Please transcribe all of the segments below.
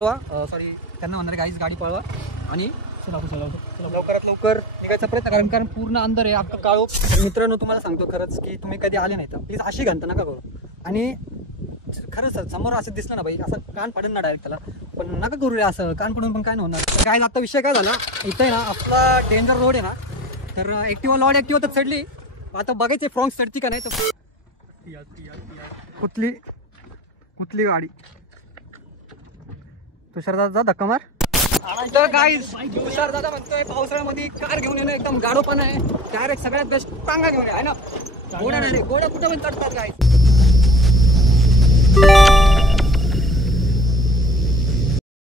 Sorry त्यांना म्हणणार guys गाडी पळवा आणि लवकरात लवकर निघायचा प्रयत्न कारण पूर्ण अंधार आहे अख्खा काळो. मित्रांनो तुम्हाला सांगतो खरंच की तुम्ही कधी आले नाही तर प्लीज अशी घंटा नका करू. आणि खरंच समोर असं दिसलं ना बाई असं कान पडेल ना डायरेक्ट त्याला, पण नका करू रे असं कान पडून पण काय नाही होणार. काय आता विषय काय झाला इथं आहे ना आपला डेंजर रोड आहे ना, तर ॲक्टिवा लॉड ॲक्टिवा तर चढली. आता बघायचे फ्रॉंग चढती का नाही तर कुठली गाडी तुषारदादा धक्का मार. तर गाईज तुषारदादा म्हणतोय पावसाळ्यामध्ये कार घेऊन येणं एकदम गाडोपण आहे. डायरेक्ट सगळ्यात बेस्ट टांगा घेऊन आहे ना, घोडा नाही रे, घोडा कुठं पण चढतात गाईज.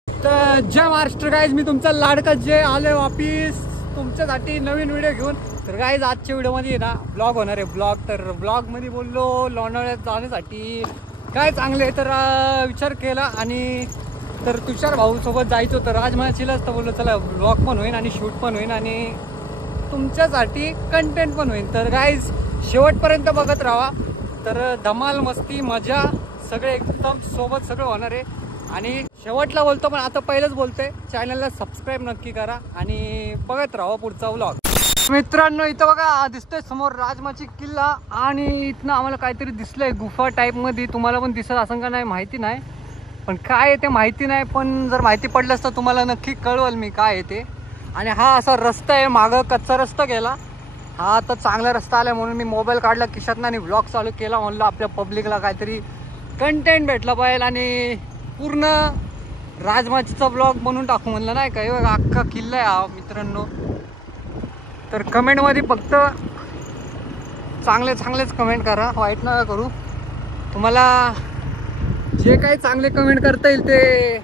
तर जय महाराष्ट्र गाईज, मी तुमचा लाडका जे आले वापिस तुमच्यासाठी नवीन व्हिडिओ घेऊन. तर गाईज आजच्या व्हिडिओमध्ये ना ब्लॉग होणार आहे ब्लॉग. तर ब्लॉगमध्ये बोललो लोणावळ्यात जाण्यासाठी काय चांगलं आहे तर विचार केला आणि तर तुषार भाऊ सोबत जायचं होतं राजमाचीलाच. तर बोललो चला ब्लॉग पण होईल आणि शूट पण होईल आणि तुमच्यासाठी कंटेंट पण होईल. तर गाईज शेवटपर्यंत बघत राहा. तर धमाल मस्ती मजा सगळे एकदम सोबत सगळं होणार आहे. आणि शेवटला बोलतो पण आता पहिलंच बोलतोय, चॅनलला सबस्क्राईब नक्की करा आणि बघत राहा पुढचा व्लॉग. मित्रांनो इथं बघा दिसतोय समोर राजमाची किल्ला आणि इथनं आम्हाला काहीतरी दिसलंय गुफा टाईप मध्ये. तुम्हाला पण दिसत असं का नाही माहिती नाही, पण काय आहे ते माहिती नाही. पण जर माहिती पडलंच तर तुम्हाला नक्की कळवल मी काय आहे ते. आणि हा असा रस्ता आहे, मागं कच्चा रस्ता गेला, हा आता चांगला रस्ता आला म्हणून मी मोबाईल काढला खिशातनं आणि व्लॉग चालू केला. म्हणलं आपल्या पब्लिकला काहीतरी कंटेंट भेटला पाहिजे आणि पूर्ण राजमाचीचा ब्लॉग बनवून टाकू म्हणलं नाही का. बघा अख्खा किल्ला आहे हा मित्रांनो. तर कमेंटमध्ये फक्त चांगलेच कमेंट करा, वाईट नका करू. तुम्हाला जे काही चांगले कमेंट करता येईल ते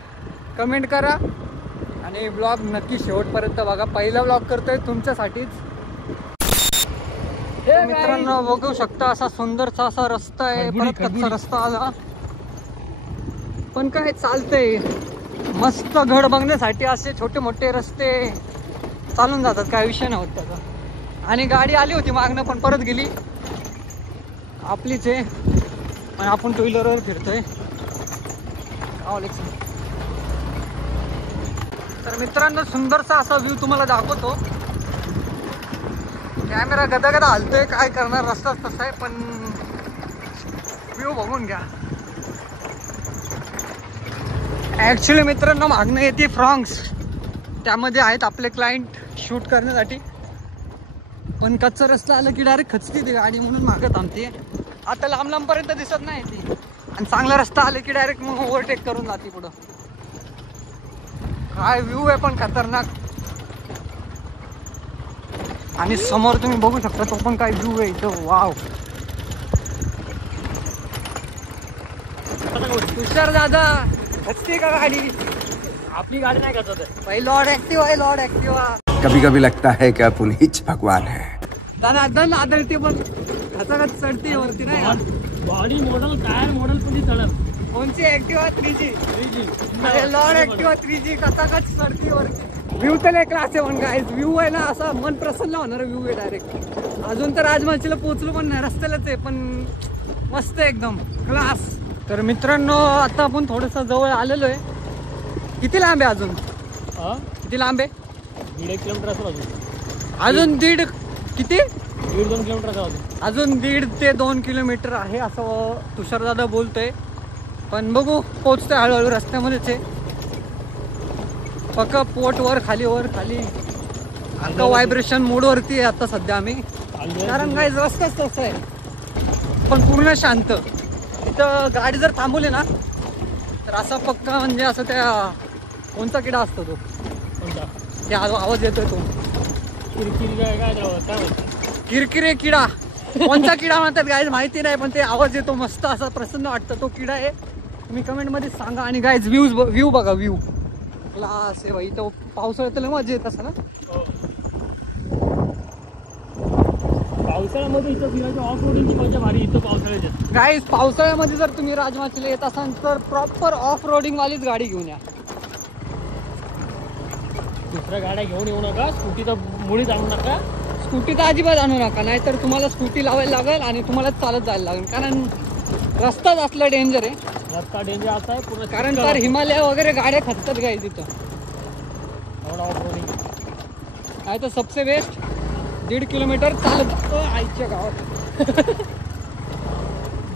कमेंट करा आणि ब्लॉग नक्की शेवटपर्यंत बघा. पहिला ब्लॉग करतोय तुमच्यासाठीच. मित्रांनो बघू शकता असा सुंदरचा असा रस्ता आहे, परत कच्चा रस्ता आला पण काय चालतंय. मस्त घड बघण्यासाठी असे छोटे मोठे रस्ते चालून जातात, काय विषय नव्हता त्याचा. आणि गाडी आली होती मागणं पण परत गेली, आपलीच आहे आणि आपण टू व्हीलरवर फिरतोय. तर मित्रांनो सुंदरसा असा व्ह्यू तुम्हाला दाखवतो. कॅमेरा गदा हलतोय, काय करणार, रस्ताच तसा आहे पण व्ह्यू बघून घ्या. ॲक्च्युली मित्रांनो मागणं येते फ्रॉंग्स, त्यामध्ये आहेत आपले क्लायंट शूट करण्यासाठी. पण कच्चा रस्ता आला की डायरेक्ट खचती ती गाडी म्हणून मागं थांबते. आता लांबपर्यंत दिसत नाही ती आणि चांगला रस्ता आला की डायरेक्ट मग ओव्हरटेक करून जाते पुढं. काय व्ह्यू आहे पण खतरनाक. आणि समोर तुम्ही बघू शकता तो पण काय व्ह्यू आहे इथं. वाव तुषार दादा खचते का गाडी? आपली गाडी नाही खचत आहे. भाई लॉर्ड ऍक्टिव्हा आहे, लॉर्ड ऍक्टिव्हा. कभी कभी लगता है कि आप उन्हीं भगवान है. दादा आदळते पण खचाखच चढते वरती नाही. बॉडी मॉडल टायर मॉडल पण चढत. कोणची Activa 3G Lord Activa 3G खचाखच चढते वरती. व्ह्यू तर क्लास आहे पण गाईज. व्ह्यू आहे ना असा मन प्रसन्न होणार व्ह्यू आहे डायरेक्ट. अजून तर राजमाचीला पोहोचलो पण नाही, रस्त्यालाच आहे पण मस्त एकदम क्लास. तर मित्रांनो आता आपण थोडस जवळ आलेलो आहे. किती लांब आहे अजून? किती लांब आहे? 1.5 किलोमीटर अजून दीड किती 1.5-2 किलोमीटर अजून 1.5 ते 2 किलोमीटर आहे असं तुषारदादा बोलतोय. पण बघू पोहोचतोय हळूहळू, रस्त्यामध्येच आहे. पक्का पोट वर खाली आता व्हायब्रेशन मोडवरती आहे आता सध्या आम्ही. कारण काही रस्ताच तसं आहे पण पूर्ण शांत. इथं गाडी जर थांबवली ना तर असं पक्का म्हणजे असं त्या कोणता किडा असतो तो ते आवाज येतोय तो किरकिरे किडा. कोणता किडा म्हणतात गाईज माहिती नाही पण ते आवाज येतो मस्त असा प्रसन्न वाटतं. तो किडा आहे, तुम्ही कमेंटमध्ये सांगा. आणि गाईज व्ह्यू बघा, व्ह्यू क्लास आहे भाई. तो पावसाळ्यात मजा येत असं ना. पावसाळ्यामध्ये इथं फिरायची ऑफ रोडिंगची मजा भारी इथं पावसाळ्यात. गाईज पावसाळ्यामध्ये जर तुम्ही राजमाचीला येत असाल तर प्रॉपर ऑफ रोडिंग वालीच गाडी घेऊन या. दुसऱ्या गाड्या घेऊन येऊ नका, स्कूटी तर मुळीच आणू नका. स्कूटी तर अजिबात आणू नका, नाहीतर तुम्हाला स्कूटी लावायला लागेल आणि तुम्हाला चालत जायला लागेल कारण रस्ताच असला डेंजर आहे. रस्ता डेंजर असा आहे पूर्ण कारण तर हिमालय वगैरे गाड्या खचतात गाईज तिथं. एवढा ऑफरोडिंग आहे तर सबसे बेस्ट 1.5 किलोमीटर चालत आईच्या गावात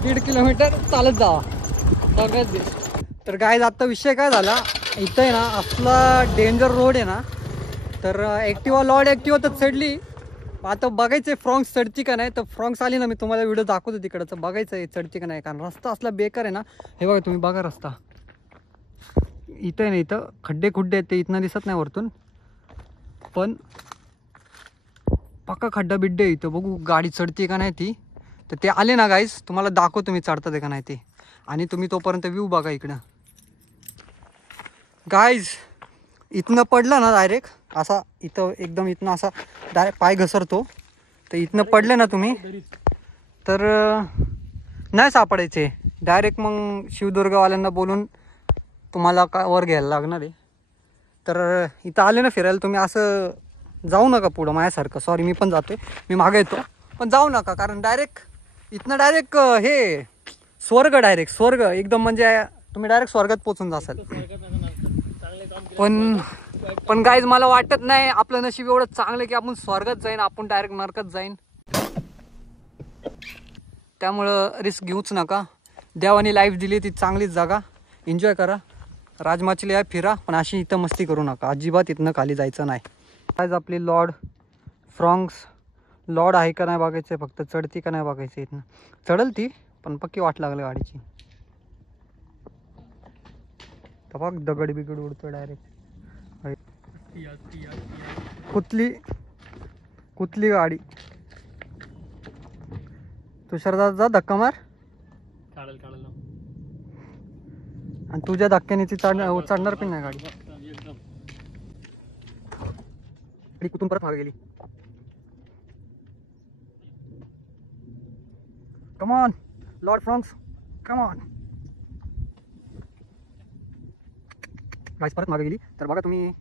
1.5 किलोमीटर चालत जावा सगळ्यात बेस्ट. तर गाईज आता विषय काय झाला इथं आहे ना आपला डेंजर रोड आहे ना, तर ॲक्टिवा लॉर्ड ॲक्टिवा तर चढली. आता बघायचं आहे फ्रॉंक्स चढती का नाही. तर फ्रॉंक्स आली ना मी तुम्हाला व्हिडिओ दाखवतो तिकडचं, बघायचं आहे चढती का नाही. कारण रस्ता असला बेकार आहे ना. हे बघा तुम्ही बघा रस्ता इथं आहे ना, इथं खड्डे खुड्डे आहेत ते इथनं दिसत नाही वरतून, पण पक्का खड्डा बिड्डे आहे इथं. बघू गाडी चढते का नाही ती. तर ते आले ना गाईज तुम्हाला दाखवतो मी चढतात का नाही ते. आणि तुम्ही तोपर्यंत व्ह्यू बघा इकडं गाईज. इथनं पडलं ना डायरेक्ट असा इथं एकदम इथनं असा डायरेक्ट पाय घसरतो. तर इथनं पडले ना तुम्ही तर नाही सापडायचे डायरेक्ट. मग शिवदुर्गवाल्यांना बोलून तुम्हाला का वर घ्यायला लागणार आहे. तर इथं आले ना फिरायला तुम्ही असं जाऊ नका पुढं माझ्यासारखं. सॉरी मी पण जातोय, मी मागे येतो पण जाऊ नका. कारण डायरेक्ट इथनं डायरेक्ट हे स्वर्ग, डायरेक्ट स्वर्ग एकदम. म्हणजे तुम्ही डायरेक्ट स्वर्गात पोचून जासाल. पण गाईज मला वाटत नाही आपलं नशीब एवढं चांगलं की आपण स्वर्गात जाईन, आपण डायरेक्ट नरकात जाईन. त्यामुळं रिस्क घेऊच नका. देवाने लाईफ दिली ती चांगलीच जागा, एन्जॉय करा. राजमाचीला या फिरा, पण अशी इथं मस्ती करू नका अजिबात. इथनं खाली जायचं नाही. गाईज आपली लॉर्ड फ्रॉंक्स लॉर्ड आहे का नाही बघायचं, फक्त चढती का नाही बघायचं. इथनं चढल ती पण पक्की वाट लागली गाडीची. तर बघ दगड बिगड उडतो डायरेक्ट. कुठली गाडी तुषारदा धक्का मार काढल आणि तुझ्या धक्क्याने ती चढणार पण नाही गाडी. गाडी कुठून परत मागे गेली. Come on lord Fronx come on. Guys परत मागे गेली. तर बघा तुम्ही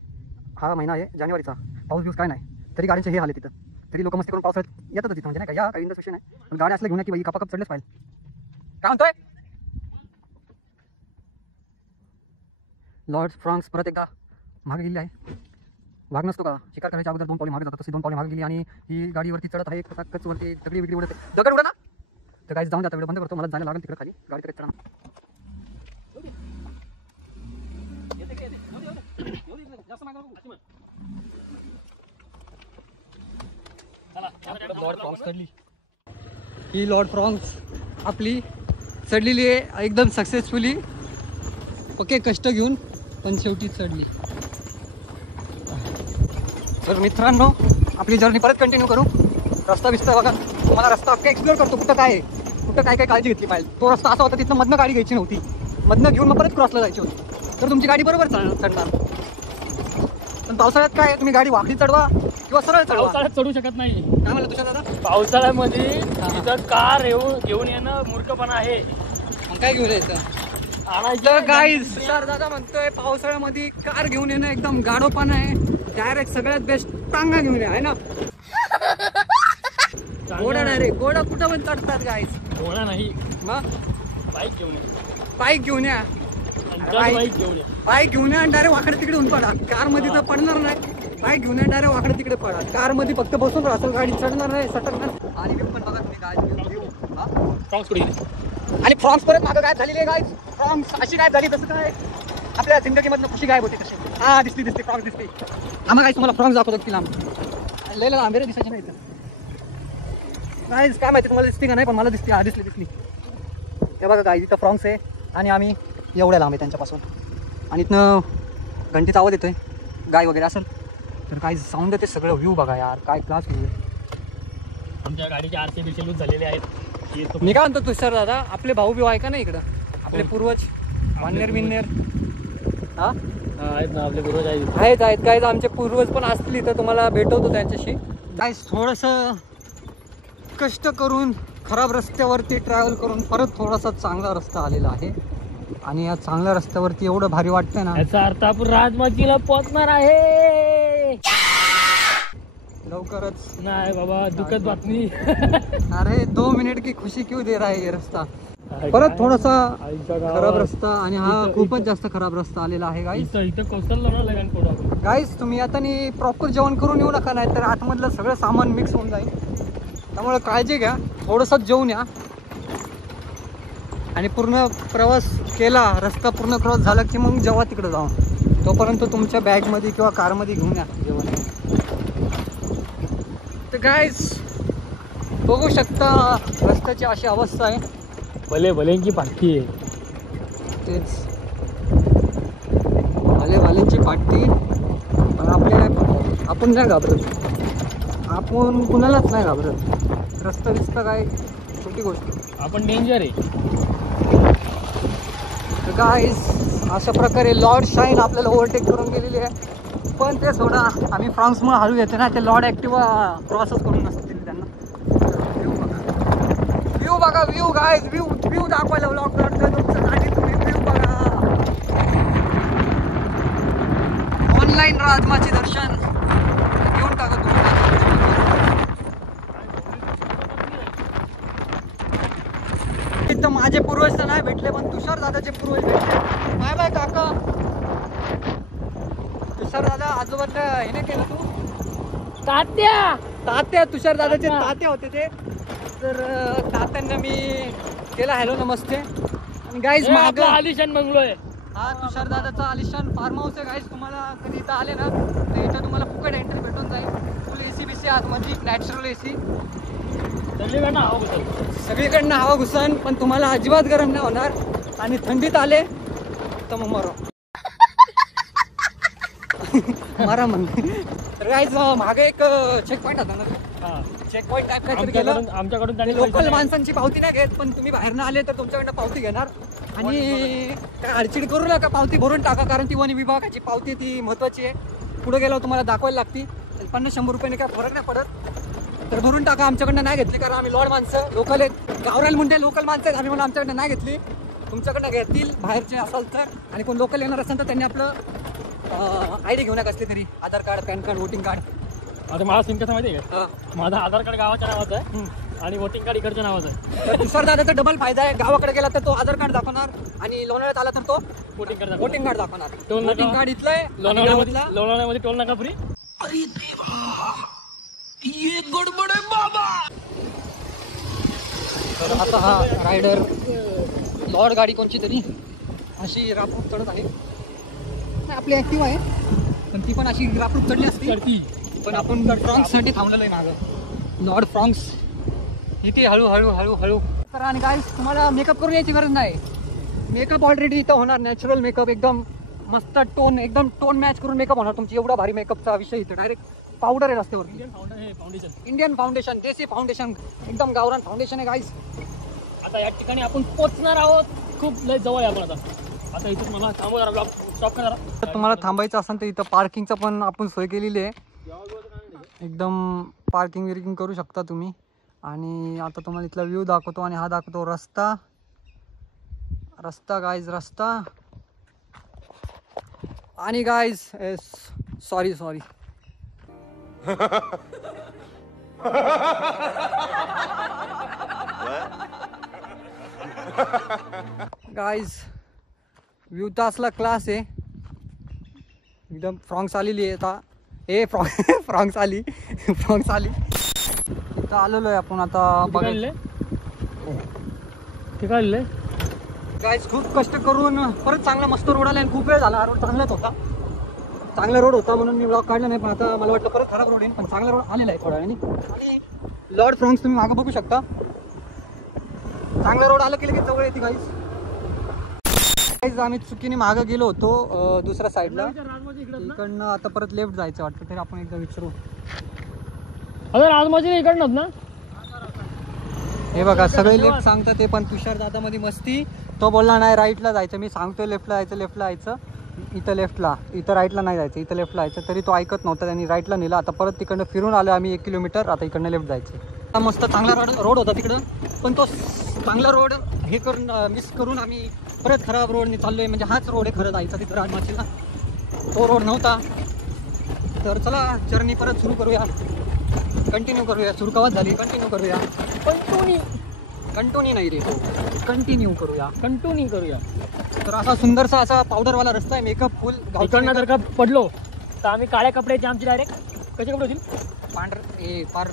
हा महिना आहे जानेवारीचा, पाऊस दिवस काय नाही तरी गाड्यांचे हे आले तिथं. तरी लोक मस्ती करून पावसाळ्यात येतात तिथं. म्हणजे नाही का या काही विषय नाही, पण गाड्या असल्या घेऊन की बाई कपाकप चढलेच पाहिजे. काय म्हणतोय लॉर्ड फ्रॉंक्स परत एकदा मागे गेली आहे. भाग नसतो का शिकार करायच्या अगोदर 2 पावले मागे जातात, तशी 2 पावले मागे गेली आणि ही गाडीवरती चढत आहे. कच वरती दगडी बिगडी उडत आहे. दगड उडा ना. तर गाईस जाऊन जाता वेळ बंद करतो, मला जायला लागेल तिकडे खाली गाडी करत चढा. लॉर्ड फ्रॉंक्स चढली. ही लॉर्ड फ्रॉंक्स आपली चढलेली आहे एकदम सक्सेसफुली. ओके कष्ट घेऊन पण शेवटी चढली. तर मित्रांनो आपली जर्नी परत कंटिन्यू करू. रस्ता बिस्ता बघा तुम्हाला रस्ता अख्खा एक्सप्लोर करतो. कुठं काय आहे कुठं काय काय काळजी घेतली पाहिजे. तो रस्ता असा होता तिथनं मधनं गाडी घ्यायची नव्हती, मधनं घेऊन मग परत क्रॉसला जायची होती. तर तुमची गाडी बरोबर चढणार. पण पावसाळ्यात काय तुम्ही गाडी वाकडी चढवा किंवा सरळ चढवा. पावसाळ्यात चढू शकत नाही. काय म्हणलं तुझ्या दादा. पावसाळ्यामध्ये तिथं कार घेऊन येणं मूर्खपणा आहे. मग काय घेऊन यायचं आणायचं. गाईज तुषार दादा म्हणतोय पावसाळ्यामध्ये कार घेऊन येणं एकदम गाडोपणा आहे. डायरेक्ट सगळ्यात बेस्ट टांगा घेऊन या आहे ना. घोडा डायरेक्ट घोडा कुठं पण चढतात गाईज. घोडा नाही मग बाईक घेऊन बाईक घेऊन या. बाईक घेऊन ये. बाईक घेऊन या आणि डायरेक्ट वाकडे तिकडे होऊन पडा. कार मध्ये तर पडणार नाही. बाईक घेऊन या डायरेक्ट वाकडे तिकडे पडा. कार मध्ये फक्त बसून राहतो, गाडी चढणार नाही सटकणार. आणि व्ह्यू पण बघा तुम्ही फ्रॉंक्स कुठे गेली? आणि फ्रॉंक्स परत मागं काय झालेली आहे गाईज. फ्रॉंक्स अशी काय झाली तसं काय आपल्या जिंदगीमधनं खुशी गायब होते कशी. हा दिसते फ्रॉंक्स दिसते. आम्हाला काय तुम्हाला फ्रॉंक्स दाखवतो की लांब लय आंबेरे दिसायचे नाही. गाईज काय माहिती तुम्हाला दिसते का नाही, पण मला दिसते. हा दिसली. हे बघा गाईज इथं फ्रॉंक्स आहे आणि आम्ही एवढ्या लांब आहे त्यांच्यापासून. आणि इथनं घंटीचा आवाज येतोय गाय वगैरे असेल तर काय साऊंड येते. सगळं व्ह्यू बघा यार काय क्लास व्ह्यू आहे. आमच्या गाडीचे आरसी बिरसी लूज झालेले आहेत. मी काय म्हणतो तुषार दादा आपले भाऊ बिऊ आहे का नाही इकडं आपले पूर्वज वानेर बिन्नेर. हा आहेत ना आपले पूर्वज आहेत काय आमचे पूर्वज पण असतील इथं. तुम्हाला भेटवतो त्यांच्याशी. काय थोडंसं कष्ट करून खराब रस्त्यावरती ट्रॅव्हल करून परत थोडासा चांगला रस्ता आलेला आहे. आणि या चांगल्या रस्त्यावरती एवढं भारी वाटतंय ना. याचा अर्थ आपण राजमाचीला पोहोचणार आहे लवकरच. नाही बाबा दुःखद बातमी. अरे 2 मिनट की खुशी क्यों दे रहा है ये रास्ता. परत थोडासा आईच्या गावात. खराब रस्ता आणि हा इथं- खूपच इथं- जास्त खराब रस्ता आलेला आहे गाईस. इथं कोसळलं ना लगन पुढं आपण. गाईस तुम्ही आता प्रॉपर जेवण करून येऊ नका, नाही तर आतमधलं सगळं सामान मिक्स होऊन जाईल. त्यामुळे काळजी घ्या, थोडंसंच जेवून या. आणि पूर्ण प्रवास केला, रस्ता पूर्ण क्रॉस झाला की मग जेव्हा तिकडे जाऊन तोपर्यंत तुमच्या बॅगमध्ये किंवा कारमध्ये घेऊन या जेवण. तर गाईस बघू शकता रस्त्याची अशी अवस्था आहे. भले भलेंची पाठी आहे. तेच भालेची पाठी. पण आपण नाही घाबरत, आपण कुणालाच नाही घाबरत. रस्ता दिसता काय छोटी गोष्ट. आपण डेंजर आहे. तर गाईस अशा प्रकारे लॉर्ड शाईन आपल्याला ओव्हरटेक करून गेलेली आहे. पण ते सोडा, आम्ही फ्रान्समुळे हळू येते ना, ते लॉर्ड ॲक्टिवा क्रॉसच करून नसतील त्यांना. व्ह्यू बघा, व्ह्यू गाईज, व्ह्यू दाखवायला व्लॉग करतोय तुमच्यासाठी. तुम्ही व्ह्यू बघा. ऑनलाईन राजमाची दर्शन घेऊन टाका तुम्ही. इथं माझे पूर्वज तर नाही भेटले, पण तुषार दादाचे पूर्वज भेटले. बाय बाय काका. तुषार दादा आजोबांना हे नाही केलं तू? तात्या तुषार दादाचे तात्या होते ते. तर तात्यांना मी केला हॅलो नमस्ते. आणि गाईज माग आलिशान बंगलो आहे. हा तुषार दादाचा आलिशान फार्म हाऊस आहे गाईज. तुम्हाला कधी इथं आले ना तर इथं तुम्हाला फुकट एंट्री भेटून जाईल. फुल AC बीसी आतमध्ये, नॅचरल AC. सगळीकडनं हवा घुसन, पण तुम्हाला अजिबात गरम नाही होणार. आणि थंडीत आले तर मग मरो. मारा मग. तर गाईज मागे एक चेक पॉईंट होता ना, चेक पॉईंट टाईप काहीतरी केलं. आमच्याकडून त्यांनी लोकल माणसांची पावती नाही घेत, पण तुम्ही बाहेरनं आले तर तुमच्याकडनं पावती घेणार. आणि काय अडचण करू नका, पावती भरून टाका. कारण ती वन विभागाची पावती ती महत्वाची आहे. पुढे गेल्यावर तुम्हाला दाखवायला लागती. 50-100 रुपयाने काय फरक नाही पडत. तर भरून टाका. आमच्याकडनं नाही घेतली, कारण आम्ही लॉर्ड माणसं लोकल आहेत. गावराल मुंडे लोकल माणसं आहेत आम्ही, म्हणून आमच्याकडनं नाही घेतली. तुमच्याकडनं घेतील बाहेरचे असाल तर. आणि कोण लोकल येणार असेल तर त्यांनी आपलं ID घेऊन कसले तरी, Aadhaar card, PAN card, voting card. आता मला सिम कसं माहिती आहे का? माझं आधार कार्ड गावाच्या नावाचं आहे आणि वोटिंग कार्ड इकडच्या नावाचं आहे. तर तुषार दादाचा डबल फायदा आहे. गावाकडे गेला तर तो आधार कार्ड दाखवणार, आणि लोणावळ्यात आला तर तो वोटिंग कार्ड वोटिंग कार्ड दाखवणार. टोल नाका. वोटिंग कार्ड इथलं आहे. लोणावळ्यामध्ये टोल नाका फ्री. तर आता हा रायडर लॉर्ड गाडी कोणची तरी अशी रापरूप चढत आहे. आपली ऍक्टिव्ह आहे, पण ती पण अशी रापरूप चढली असती. पण आपण फ्रॉन्क्ससाठी थांबलेलो आहे मागं. लॉर्ड फ्रॉन्क्स इथे हळू. तर आणि काय तुम्हाला मेकअप करून यायची गरज नाही. मेकअप ऑलरेडी इथं होणार. नॅचरल मेकअप, एकदम मस्त टोन मॅच करून मेकअप होणार तुमची. एवढा भारी मेकअपचा विषय इथं. डायरेक्ट पावडर आहे रस्त्यावरती. इंडियन फाउंडेशन, देसी फाउंडेशन, एकदम गावरान फाउंडेशन आहे गाईस. आता या ठिकाणी आपण पोहोचणार आहोत. खूप लय जवळ आहे आपण आता इथून मला थांबवणार स्टॉप करा. तर तुम्हाला थांबायचं असेल तर इथं पार्किंगचं पण आपण सोय केलेली आहे. एकदम पार्किंग करू शकता तुम्ही. आणि आता तुम्हाला इथला व्ह्यू दाखवतो आणि हा दाखवतो रस्ता गाईज, रस्ता. आणि गाईज सॉरी गाईज व्ह्यू तर असला क्लास आहे. एकदम फ्रॉन्क्स आलेली आहे आता. फ्रॉन्क्स आली. इथं आलेलो आहे आपण आता. बघायला ते काढले गाईज खूप कष्ट करून परत चांगला मस्त रोड आला. आणि खूप वेळ झाला. रोड चांगलाच होता, चांगला रोड होता म्हणून मी ब्लॉग काढला नाही. पण आता मला वाटतं परत खराब रोड येईल, पण चांगला रोड आलेला आहे थोड्या वेळाने. आणि लॉर्ड फ्रॉन्क्स तुम्ही मागं बघू शकता. चांगला रोड आलं की लगेच जवळ येते गाईज. आम्ही चुकीने मागं गेलो होतो दुसऱ्या साईडला. इकडनं आता परत लेफ्ट जायचं वाटतं. तरी आपण एकदा विचारू. राजमाजी इकडनंच ना. हे बघा सगळे लेफ्ट सांगतात ते, पण तुषार दादा मध्ये मस्ती. तो बोलला नाही राईटला जायचं. मी सांगतोय लेफ्टला जायचं. इथं लेफ्टला, इथं राईटला नाही जायचं, इथं लेफ्टला जायचं. तरी तो ऐकत नव्हता. त्यांनी राईटला नेला. आता परत तिकडनं फिरून आलो आम्ही 1 किलोमीटर. आता इकडनं लेफ्ट जायचं. मस्त चांगला रोड होता तिकडं, पण तो चांगला रोड हे करून मिस करून आम्ही परत खराब रोडने चाललोय. म्हणजे हाच रोड आहे खरं जायचा तिथं राजमाचीला. तो रोड नव्हता. तर चला जर्नी परत सुरू करूया. कंटिन्यू करूया. सुरू कवाच झाली, कंटिन्यू करूया. कंटिन्यू नाही रे, कंटिन्यू करूया. कंटिन्यू करूया. तर असा सुंदरसा असा पावडरवाला रस्ता आहे, मेकअप फुल इकडनं जर का पडलो तर आम्ही काळ्या कपड्याचे आमचे डायरेक्ट कसे कपडे होतील? पांढर फार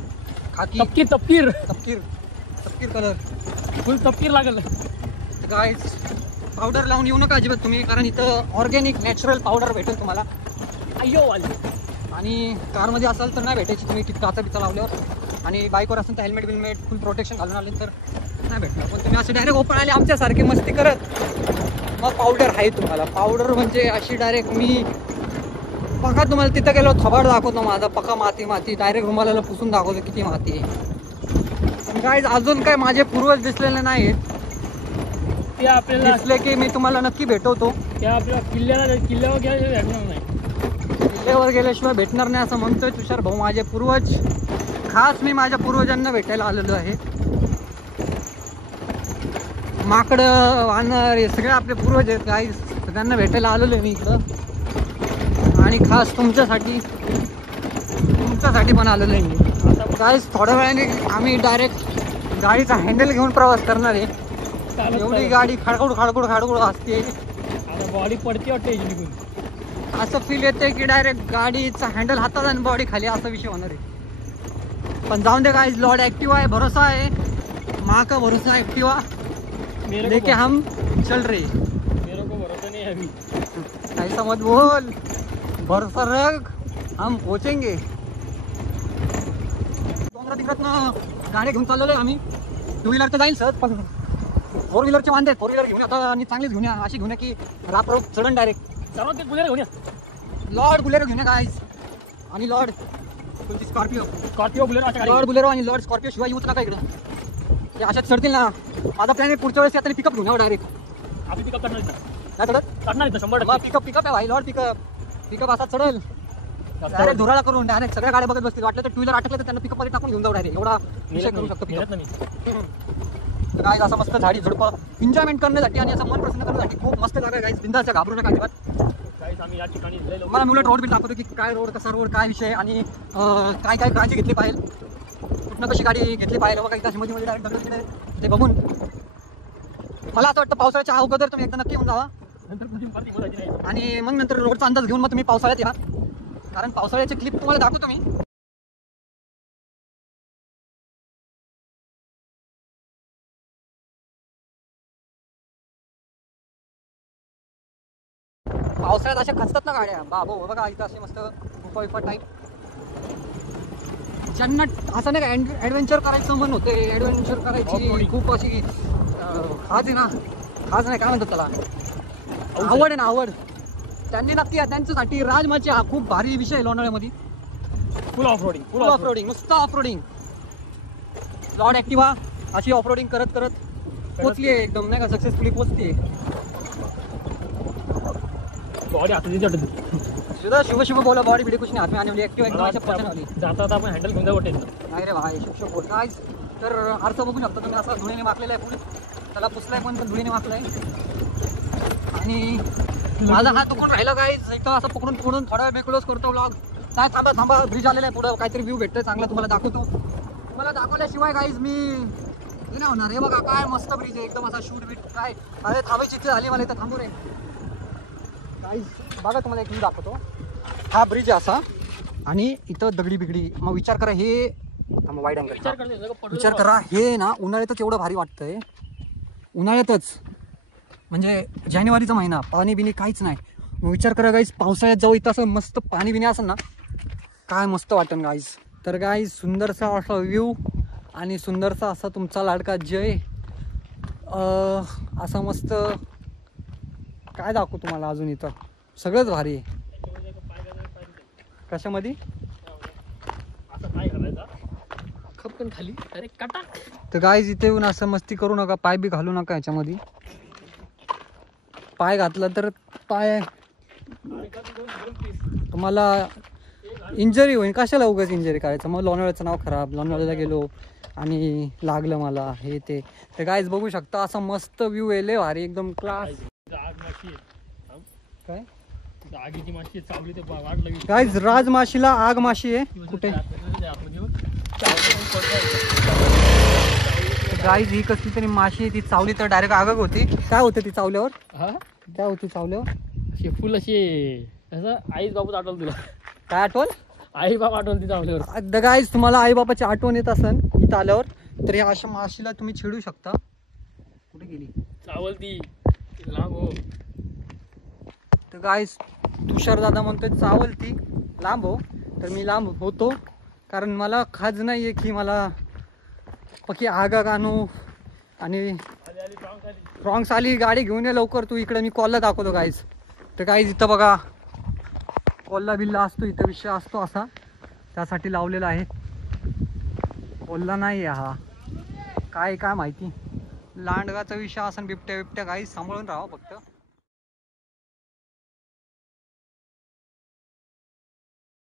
खाकी तपकीर तपकीर तपकीर तपकीर कलर फुल तपकीर लागल. गाईज पावडर लावून येऊ नका अजिबात तुम्ही, कारण इथं ऑर्गॅनिक नॅचरल पावडर भेटेल तुम्हाला. अय्यो वाले. आणि कारमध्ये असाल तर नाही भेटायची, तुम्ही काचा बिचा लावल्यावर. आणि बाईकवर असेल तर हेल्मेट बिल्मेट फुल प्रोटेक्शन घालून आले तर नाही भेटणार. पण तुम्ही असे डायरेक्ट ओपन आले आमच्यासारखे मस्ती करत, मग पावडर आहे तुम्हाला. पावडर म्हणजे अशी डायरेक्ट मी पका तुम्हाला तिथं गेलो थोबाड दाखवतो माझा, पका माती डायरेक्ट रुमालाला पुसून दाखवतो किती माती आहे. पण काय अजून काय माझे पूर्वज दिसलेले नाहीत, ते आपल्याला दिसले की मी तुम्हाला नक्की भेटवतो. त्या आपल्या किल्ल्यावर गेल्याशिवाय भेटणार नाही. किल्ल्यावर गेल्याशिवाय भेटणार नाही असं म्हणतोय तुषार भाऊ. माझे पूर्वज, खास मी माझ्या पूर्वजांना भेटायला आलेलो आहे. माकडं वानर हे सगळे आपले पूर्वज आहेत काही, सगळ्यांना भेटायला आलेलो आहे मी इकडं. आणि खास तुमच्यासाठी पण आलेलो आहे मी. काही थोड्या वेळाने आम्ही डायरेक्ट गाडीचा हँडल घेऊन प्रवास करणार आहे. एवढी गाडी खाडखुड असते, आता बॉडी पडते वाटते निघून. असं फील येते की डायरेक्ट गाडीचा हँडल हातात आणि बॉडी खाली असा विषय होणार आहे. पण जाऊन दे गाइस, लॉर्ड ऍक्टिवा है, भरोसा है, माँ का भरोसा ऍक्टिवा लेके हम चल रहे. मेरे को भरोसा नहीं है अभी. ऐसा मत बोल, भरोसा रख, हम पोहोचेंगे. डोंगरात गाडी घेऊन चाललेलो आहे आम्ही. टू व्हीलर तर जाईल सर, पण फोर व्हीलरचे वांदे. फोर व्हीलर घेऊन आता आणि चांगलीच घेऊन या, अशी घेऊन या की रात्र चढण डायरेक्ट. सर्वात ते बुलेरो घेऊन या. लॉर्ड बुलेरो घेऊन या गाईज. आणि लॉर्ड कोणती स्कॉर्पिओ बुलेरो अशा गाडी. लॉर्ड बुलेरो आणि लॉर्ड स्कॉर्पिओ शिवाय येऊच नका इकडं. ते अशाच चढतील ना. माझा प्लॅन आहे पुढच्या वेळेस आता पिकअप घेऊन यावं डायरेक्ट. आपण पिकअप करणार इथं. नाही चढत करणार इथं 100%. पिकअप आहे भाई. लॉर्ड पिकअप असा चढल डायरेक्ट धुराळा करून, डायरेक्ट सगळ्या गाड्या बघत बसतील. वाटलं तर टू व्हीलर अटकलं तर त्यांना पिकअप मध्ये टाकून घेऊन जाऊ डायरेक्ट. एवढा विषय करू शकतो मिळत पिकअप. नाही. गाईज असं मस्त झाडी झुडपं एन्जॉयमेंट करण्यासाठी आणि असं मन प्रसन्न करण्यासाठी खूप मस्त जागा आहे गाईज. बिंदाच्या घाबरू नका अजिबात. गाईस आम्ही या ठिकाणी लय लवकर मला मुलं रोड बिल दाखवतो की काय रोड, कसा रोड, काय विषय आणि काय काय काळजी घेतली पाहिजे, कुठनं कशी गाडी घेतली पाहिजे. बघा इथं मध्ये डायरेक्ट दगड ते बघून मला असं वाटतं पावसाळ्याच्या अगोदर तुम्ही एकदा नक्की येऊन जावा. नंतर तुझी पार्टी बोलायची नाही. आणि मग नंतर रोडचा अंदाज घेऊन मग तुम्ही पावसाळ्यात या, कारण पावसाळ्याची क्लिप तुम्हाला दाखवतो मी. पावसाळ्यात अशा खचतात ना गाड्या बाबो. बघा इथं असे मस्त गुफा टाईप. ज्यांना असं नाही का ॲडव्हेंचर करायचं मन होते, ॲडव्हेंचर करायची खूप अशी खाज आहे ना, खाज नाही काय म्हणतात त्याला, आवड आहे ना, आवड, त्यांनी नक्की त्यांच्यासाठी राजमाची हा खूप भारी विषय आहे लोणावळ्यामध्ये. फुल ऑफ रोडिंग. फुल ऑफ रोडिंग, नुसतं ऑफ रोडिंग. लॉर्ड ॲक्टिवा अशी ऑफ रोडिंग करत करत पोचली आहे एकदम नाही का, सक्सेसफुली पोचली आहे. बॉडी आतून चढत सुद्धा शुभ बोला, बॉडी बिडी कुछ नाही हात में आने वाली. ॲक्टिवा एकदम अशा पचन वाली. जाता आपण हँडल घेऊन जाऊ वाटेल. नाही रे भाई, शुभ बोल काय. तर अर्थ बघू शकता तुम्ही, असा धुळीने माखलेला आहे पुढे, त्याला पुसलाय पण धुळीने माखलाय. आणि माझा हात दुखून राहिला काय, इथं असं पकडून थोडा वेळ क्लोज करतो व्लॉग. काय थांबा ब्रिज आलेला आहे पुढं, काहीतरी व्ह्यू भेटतोय चांगला, तुम्हाला दाखवतो. तुम्हाला दाखवल्याशिवाय गाईज मी हे नाही होणार. हे बघा काय मस्त ब्रिज आहे एकदम, असा शूट बीट काय. अरे थांबायची इथे झाली मला, इथं थांबू रे गाईज. बघा तुम्हाला एक व्ह्यू दाखवतो. हा ब्रिज आहे असा आणि इथं दगडी बिगडी. मग विचार करा हे वाईड अँगल विचार करा, हे ना उन्हाळ्यातच एवढं भारी वाटतंय. उन्हाळ्यातच म्हणजे जानेवारीचा महिना, पाणी बिणी काहीच नाही. मग विचार करा गाईज, पावसाळ्यात जाऊ इथं असं मस्त पाणी बिणी असेल ना, काय मस्त वाटेल गाईज. तर गाईज सुंदरसा असा व्ह्यू आणि सुंदरसा असा तुमचा लाडका जय. असा मस्त काय दाखवू तुम्हाला अजून, इथं सगळंच भारी आहे. कशामध्ये आता काय करायचा, खपकन खाली अरे काटा. तर गाईज इथे येऊन असं मस्ती करू नका, पाय बी घालू नका याच्यामध्ये. पाय घातला तर पाय तुम्हाला इंजरी होईल. कशाला उगाच इंजरी करायचं, मग लोणावळ्याचं नाव खराब. लोणावळ्याला गेलो आणि लागलं मला हे ते. तर गाईज बघू शकता असा मस्त व्ह्यू आहे, भारी एकदम क्लास. काय आगीची माशी चांगली ते वाट लागली गाईज, राजमाशीला आग माशी आहे कुठे. गाईज ही कसली तरी माशी ती चावली तर डायरेक्ट आगग होती. काय होतं ती चावल्यावर? हा काय होती चावल्यावर? अशी फुल अशी असं आईच बापूच आठवलं तुला. काय आठवण? आई बाप आठवण ती चावल्यावर. द गाईज तुम्हाला आई बापाची आठवण येत असन इथं आल्यावर तर या अशा माशीला तुम्ही छेडू शकता. कुठे गेली? चावल ती लांब हो. तर गाईज तुषार दादा म्हणतोय चावल ती लांब हो. तर मी लांब होतो कारण मला खाज नाही आहे की मला पक्की आगाग आणू. आणि फ्रॉंक्स आली गाडी घेऊन ये लवकर तू इकडे. मी कॉलला दाखवतो गाईज. तर गाईज इथं बघा कोल्हा बिल्ला असतो इथं विषय असतो असा त्यासाठी लावलेला आहे. कोल्हा नाही आहे हा काय काय माहिती लांडगाचा विषय असा बिबट्या बिबट्या गाईज सांभाळून राहा फक्त.